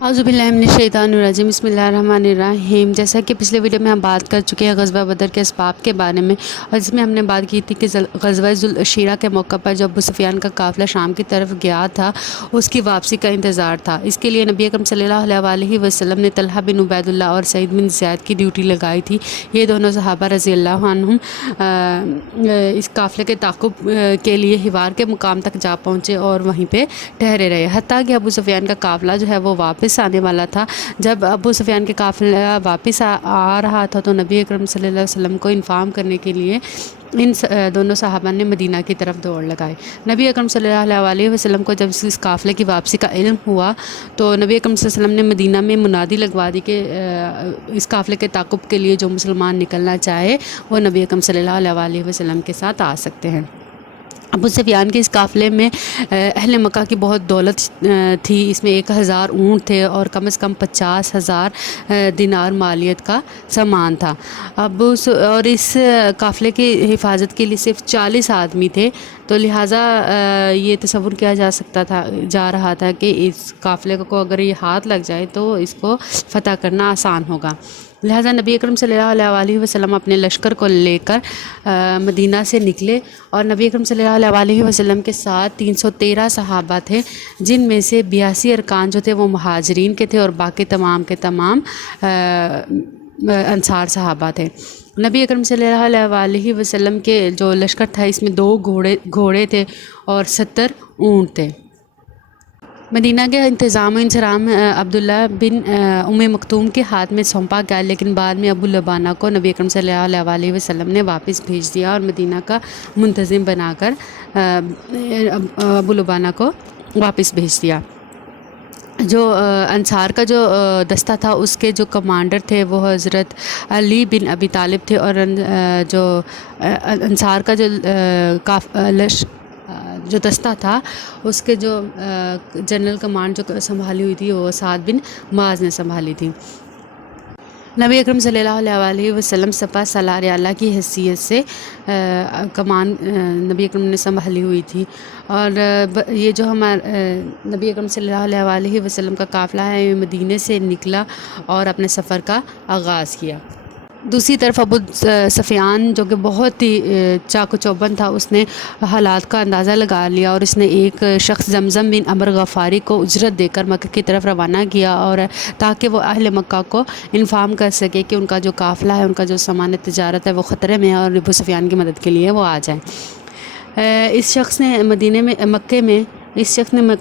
اعوذ باللہ من الشیطان الرجیم بسم اللہ الرحمن الرحیم۔ جیسا کہ پچھلے ویڈیو میں ہم بات کر چکے ہیں غزوہ بدر کے اسباب کے بارے میں، اور جس میں ہم نے بات کی تھی کہ غزوہ ذوالعشیرہ کے موقع پر جو ابو سفیان کا قافلہ شام کی طرف گیا تھا اس کی واپسی کا انتظار تھا۔ اس کے لیے نبی اکرم صلی اللہ علیہ وآلہ وسلم نے طلحہ بن عبید اللہ اور سعید بن زیاد کی ڈیوٹی لگائی تھی۔ یہ دونوں صحابہ رضی اللہ عنہم اس قافلے کے تعاقب کے لیے حوار کے مقام تک جا پہنچے اور وہیں پہ ٹھہرے رہے، حتیٰ کہ ابو سفیان کا قافلہ جو ہے وہ واپس آنے والا تھا۔ جب ابو سفیان کے قافلہ واپس آ رہا تھا تو نبی اکرم صلی اللہ علیہ وسلم کو انفارم کرنے کے لیے ان دونوں صحابہ نے مدینہ کی طرف دوڑ لگائی۔ نبی اکرم صلی اللہ علیہ وسلم کو جب اس قافلے کی واپسی کا علم ہوا تو نبی اکرم صلی اللہ علیہ وسلم نے مدینہ میں منادی لگوا دی کہ اس قافلے کے تعاقب کے لیے جو مسلمان نکلنا چاہے وہ نبی اکرم صلی اللہ علیہ وسلم کے ساتھ آ سکتے ہیں۔ ابو سفیان کے اس قافلے میں اہل مکہ کی بہت دولت تھی۔ اس میں 1000 اونٹ تھے اور کم از کم 50,000 دینار مالیت کا سامان تھا۔ اور اس قافلے کی حفاظت کے لیے صرف 40 آدمی تھے، تو لہٰذا یہ تصور کیا جا رہا تھا کہ اس قافلے کو اگر یہ ہاتھ لگ جائے تو اس کو فتح کرنا آسان ہوگا۔ لہٰذا نبی اکرم صلی اللہ علیہ وسلم اپنے لشکر کو لے کر مدینہ سے نکلے، اور نبی اکرم صلی اللہ علیہ وسلم کے ساتھ 313 صحابہ تھے، جن میں سے 82 ارکان جو تھے وہ مہاجرین کے تھے اور باقی تمام کے تمام انصار صحابہ تھے۔ نبی اکرم صلی اللہ علیہ وسلم کے جو لشکر تھا اس میں 2 گھوڑے تھے اور 70 اونٹ تھے۔ مدینہ کے انتظام و انصرام عبداللہ بن ام مکتوم کے ہاتھ میں سونپا گیا، لیکن بعد میں ابو لبانہ کو نبی اکرم صلی اللہ علیہ وسلم نے واپس بھیج دیا اور مدینہ کا منتظم بنا کر ابو لبانہ کو واپس بھیج دیا۔ جو انصار کا جو دستہ تھا اس کے جو کمانڈر تھے وہ حضرت علی بن ابی طالب تھے، اور جو انصار کا جو دستہ تھا اس کے جو جنرل کمانڈ جو سنبھالی ہوئی تھی وہ سعد بن معاذ نے سنبھالی تھی۔ نبی اکرم صلی اللہ علیہ وسلم سپہ سالار اعلیٰ کی حیثیت سے کمان نبی اکرم نے سنبھالی ہوئی تھی، اور یہ جو نبی اکرم صلی اللہ علیہ وسلم کا قافلہ ہے یہ مدینے سے نکلا اور اپنے سفر کا آغاز کیا۔ دوسری طرف ابو سفیان جو کہ بہت ہی چاق و چوبند تھا، اس نے حالات کا اندازہ لگا لیا اور اس نے ایک شخص زمزم بن عمر غفاری کو اجرت دے کر مکہ کی طرف روانہ کیا، اور تاکہ وہ اہل مکہ کو انفارم کر سکے کہ ان کا جو قافلہ ہے، ان کا جو سامان تجارت ہے وہ خطرے میں ہے اور ابو سفیان کی مدد کے لیے وہ آ جائیں۔ اس شخص نے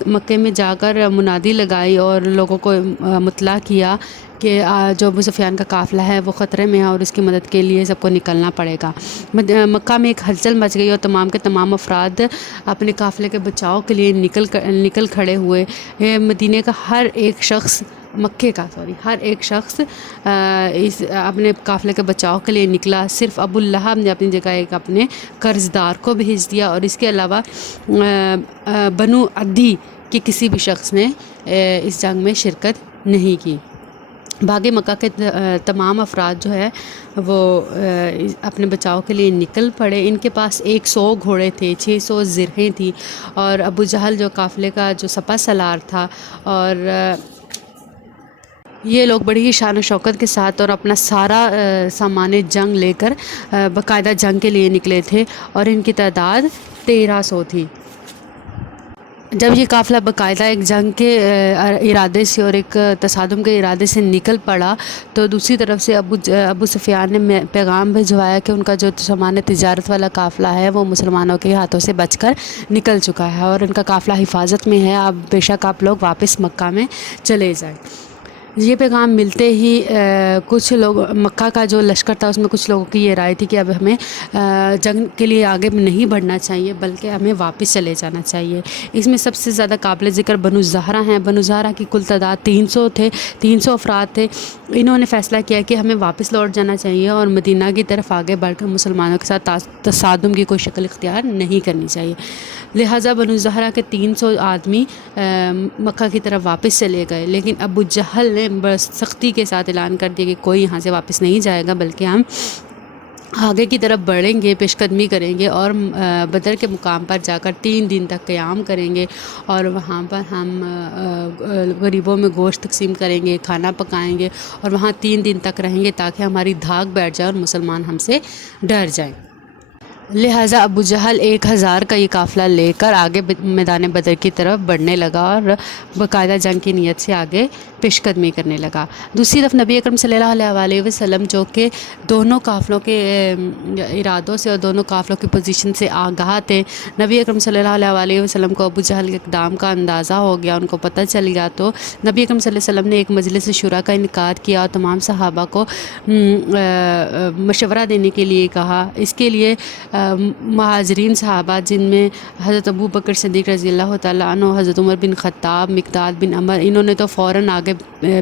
مکے میں جا کر منادی لگائی اور لوگوں کو مطلع کیا کہ جو ابو سفیان کا قافلہ ہے وہ خطرے میں ہے اور اس کی مدد کے لیے سب کو نکلنا پڑے گا۔ مکہ میں ایک ہلچل مچ گئی اور تمام کے تمام افراد اپنے قافلے کے بچاؤ کے لیے نکل کھڑے ہوئے۔ مدینے کا ہر ایک شخص اپنے قافلے کے بچاؤ کے لیے نکلا۔ صرف ابو لہب نے اپنی جگہ ایک اپنے قرض دار کو بھیج دیا، اور اس کے علاوہ بنو عدی کے کسی بھی شخص نے اس جنگ میں شرکت نہیں کی۔ باقی مکہ کے تمام افراد جو ہے وہ اپنے بچاؤ کے لیے نکل پڑے۔ ان کے پاس 100 گھوڑے تھے، 600 زرہیں تھیں، اور ابو جہل جو قافلے کا جو سپہ سالار تھا، اور یہ لوگ بڑی ہی شان و شوکت کے ساتھ اور اپنا سارا سامان جنگ لے کر باقاعدہ جنگ کے لیے نکلے تھے، اور ان کی تعداد 1300 تھی۔ جب یہ قافلہ باقاعدہ ایک جنگ کے ارادے سے اور ایک تصادم کے ارادے سے نکل پڑا تو دوسری طرف سے ابو سفیان نے پیغام بھجوایا کہ ان کا جو سامان تجارت والا قافلہ ہے وہ مسلمانوں کے ہاتھوں سے بچ کر نکل چکا ہے اور ان کا قافلہ حفاظت میں ہے، اب بے شک آپ لوگ واپس مکہ میں چلے جائیں۔ یہ پیغام ملتے ہی کچھ لوگ مکہ کا جو لشکر تھا اس میں کچھ لوگوں کی یہ رائے تھی کہ اب ہمیں جنگ کے لیے آگے نہیں بڑھنا چاہیے بلکہ ہمیں واپس چلے جانا چاہیے۔ اس میں سب سے زیادہ قابل ذکر بنو زہرہ ہیں۔ بنو زہرہ کی کل تعداد 300 افراد تھے۔ انہوں نے فیصلہ کیا کہ ہمیں واپس لوٹ جانا چاہیے اور مدینہ کی طرف آگے بڑھ کر مسلمانوں کے ساتھ تصادم کی کوئی شکل اختیار نہیں کرنی چاہیے۔ لہٰذا بنو زہرہ کے 300 آدمی مکہ کی طرف واپس چلے گئے، لیکن ابو جہل نے بس سختی کے ساتھ اعلان کر دیا کہ کوئی یہاں سے واپس نہیں جائے گا بلکہ ہم آگے کی طرف بڑھیں گے، پیش قدمی کریں گے اور بدر کے مقام پر جا کر 3 دن تک قیام کریں گے، اور وہاں پر ہم غریبوں میں گوشت تقسیم کریں گے، کھانا پکائیں گے، اور وہاں 3 دن تک رہیں گے تاکہ ہماری دھاک بیٹھ جائے اور مسلمان ہم سے ڈر جائیں۔ لہٰذا ابو جہل 1000 کا یہ قافلہ لے کر آگے میدان بدر کی طرف بڑھنے لگا اور باقاعدہ جنگ کی نیت سے آگے پیش قدمی کرنے لگا۔ دوسری طرف نبی اکرم صلی اللہ علیہ وسلم جو کہ دونوں قافلوں کے ارادوں سے اور دونوں قافلوں کی پوزیشن سے آگاہ تھے، نبی اکرم صلی اللہ علیہ وسلم کو ابو جہل کے اقدام کا اندازہ ہو گیا، ان کو پتہ چل گیا، تو نبی اکرم صلی اللہ علیہ وسلم نے ایک مجلس شورا کا انعقاد کیا اور تمام صحابہ کو مشورہ دینے کے لیے کہا۔ اس کے لیے مہاجرین صحابہ جن میں حضرت ابو بکر صدیق رضی اللہ تعالیٰ عنہ، حضرت عمر بن خطاب، مقداد بن عمر، انہوں نے تو فوراً آگے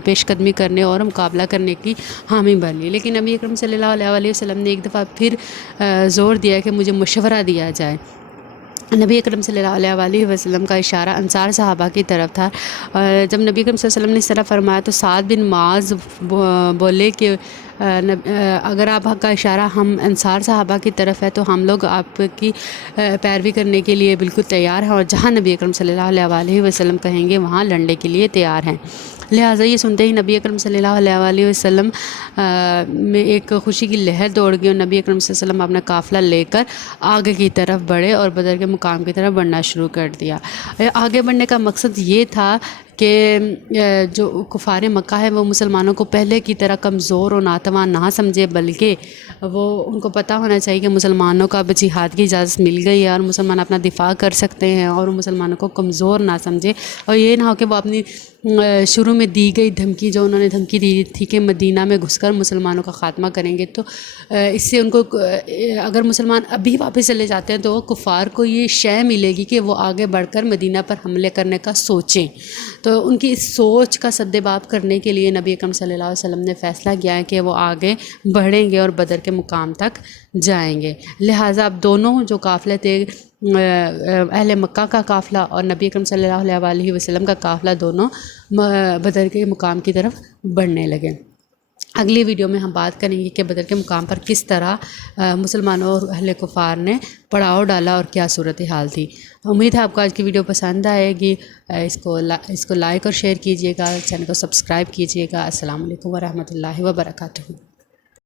پیش قدمی کرنے اور مقابلہ کرنے کی حامی بن لی، لیکن نبی اکرم صلی اللہ علیہ وسلم نے ایک دفعہ پھر زور دیا کہ مجھے مشورہ دیا جائے۔ نبی اکرم صلی اللہ علیہ وسلم کا اشارہ انصار صحابہ کی طرف تھا۔ جب نبی اکرم صلی اللہ علیہ وسلم نے اس طرح فرمایا تو سعد بن معاذ بولے کہ اگر آپ کا اشارہ ہم انصار صحابہ کی طرف ہے تو ہم لوگ آپ کی پیروی کرنے کے لیے بالکل تیار ہیں، اور جہاں نبی اکرم صلی اللہ علیہ وسلم کہیں گے وہاں لڑنے کے لیے تیار ہیں۔ لہٰذا یہ سنتے ہی نبی اکرم صلی اللہ علیہ وسلم میں ایک خوشی کی لہر دوڑ گئی، اور نبی اکرم صلی اللہ علیہ وسلم اپنا قافلہ لے کر آگے کی طرف بڑھے اور بدر کے مقام کی طرف بڑھنا شروع کر دیا۔ آگے بڑھنے کا مقصد یہ تھا کہ جو کفار مکہ ہے وہ مسلمانوں کو پہلے کی طرح کمزور اور ناتوان نہ سمجھے، بلکہ وہ ان کو پتہ ہونا چاہیے کہ مسلمانوں کو اب جہاد کی اجازت مل گئی ہے اور مسلمان اپنا دفاع کر سکتے ہیں، اور وہ مسلمانوں کو کمزور نہ سمجھے، اور یہ نہ ہو کہ وہ اپنی شروع میں دی گئی دھمکی، جو انہوں نے دھمکی دی تھی کہ مدینہ میں گھس کر مسلمانوں کا خاتمہ کریں گے، تو اس سے ان کو اگر مسلمان ابھی واپس چلے جاتے ہیں تو وہ کفار کو یہ شے ملے گی کہ وہ آگے بڑھ کر مدینہ پر حملے کرنے کا سوچیں۔ تو ان کی اس سوچ کا سدباب کرنے کے لیے نبی اکرم صلی اللہ علیہ وسلم نے فیصلہ کیا ہے کہ وہ آگے بڑھیں گے اور بدر کے مقام تک جائیں گے۔ لہٰذا اب دونوں جو قافلے تھے، اہل مکہ کا قافلہ اور نبی اکرم صلی اللہ علیہ وسلم کا قافلہ، دونوں بدر کے مقام کی طرف بڑھنے لگے۔ اگلی ویڈیو میں ہم بات کریں گے کہ بدر کے مقام پر کس طرح مسلمانوں اور اہل کفار نے پڑاؤ ڈالا اور کیا صورتحال تھی۔ امید ہے آپ کو آج کی ویڈیو پسند آئے گی۔ اس کو لائک اور شیئر کیجیے گا، چینل کو سبسکرائب کیجیے گا۔ السلام علیکم ورحمۃ اللہ وبرکاتہ۔